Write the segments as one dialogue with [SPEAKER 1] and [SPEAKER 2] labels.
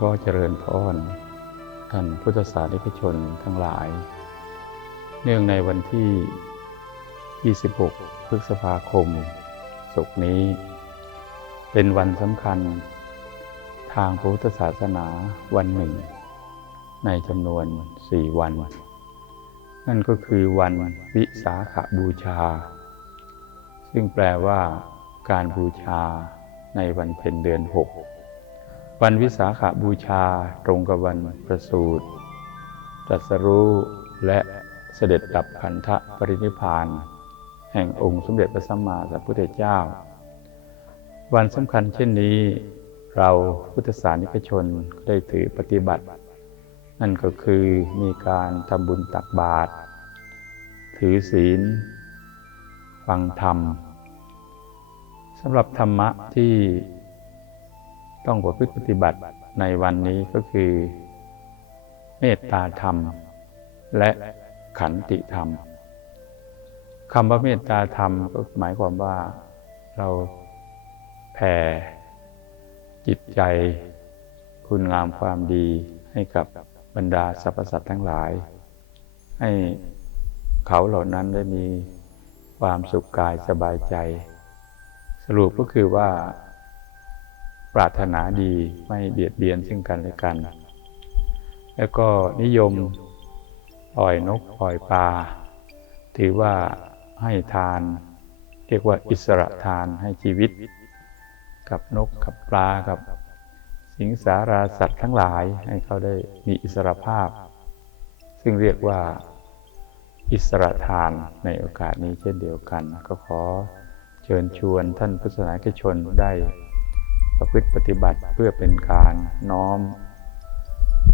[SPEAKER 1] ขอเจริญพรท่านพุทธศาสนิกชนทั้งหลาย เนื่องในวันที่ 26 พฤษภาคม ศุกร์นี้ เป็นวันสำคัญ ทางพุทธศาสนาวันหนึ่ง ในจำนวนสี่วัน นั่นก็คือวันวิสาขบูชา ซึ่งแปลว่าการบูชาในวันเพ็ญเดือนหก วันวิสาขบูชาตรงกับวันประสูติตรัสรู้และเสด็จดับพันธะปรินิพพานแห่งองค์สมเด็จพระสัมมาสัมพุทธเจ้า วันสำคัญเช่นนี้ เราพุทธศาสนิกชนได้ถือปฏิบัติ นั่นก็คือมีการทำบุญตักบาตรถือศีล ฟังธรรมสำหรับธรรมะที่ ต้องประพฤติปฏิบัติในวันนี้ก็คือ เมตตาธรรม และขันติธรรมคำว่าเมตตาธรรมก็หมายความว่าเราแผ่จิตใจ คุณงามความดีให้กับบรรดาสรรพสัตว์ทั้งหลาย ให้เขาเหล่านั้นได้มีความสุขกายสบายใจ สรุปก็คือว่า ปรารถนาดีไม่เบียดเบียนซึ่งกันและกัน แล้วก็นิยมปล่อยนกปล่อยปลา ถือว่าให้ทาน เรียกว่าอิสระทานให้ชีวิต กับนกกับปลากับสิงสาราสัตว์ทั้งหลายให้เขาได้มีอิสระภาพ ซึ่งเรียกว่าอิสระทานในโอกาสนี้เช่นเดียวกัน ก็ขอเชิญชวนท่านพุทธศาสนิกชนได้ ประพฤติปฏิบัติเพื่อเป็นการน้อม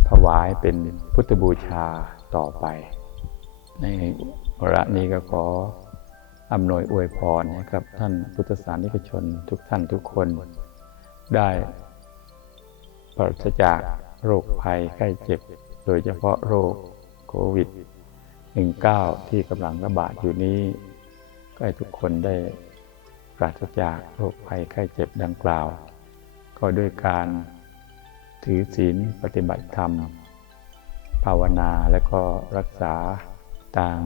[SPEAKER 1] ถวายเป็นพุทธบูชาต่อไป ในวาระนี้ก็ขออำนวยอวยพรให้กับท่านพุทธศาสนิกชนทุกท่านทุกคน ได้ปราศจากโรคภัยไข้เจ็บ โดยเฉพาะโรคโควิด 19 ที่กำลังระบาดอยู่นี้ ก็ให้ทุกคนได้ปราศจากโรคภัยไข้เจ็บดังกล่าว ก็ด้วยการถือศีลปฏิบัติธรรม ภาวนาและก็รักษาตาม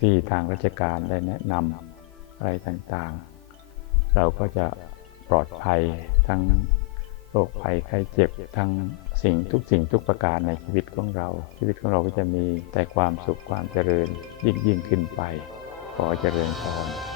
[SPEAKER 1] ที่ทางราชการได้แนะนำอะไรต่างๆ เราก็จะปลอดภัยทั้งโรคภัยไข้เจ็บทั้งสิ่งทุกสิ่งทุกประการในชีวิตของเรา ชีวิตของเราก็จะมีแต่ความสุขความเจริญยิ่งยิ่งขึ้นไป ขอเจริญพร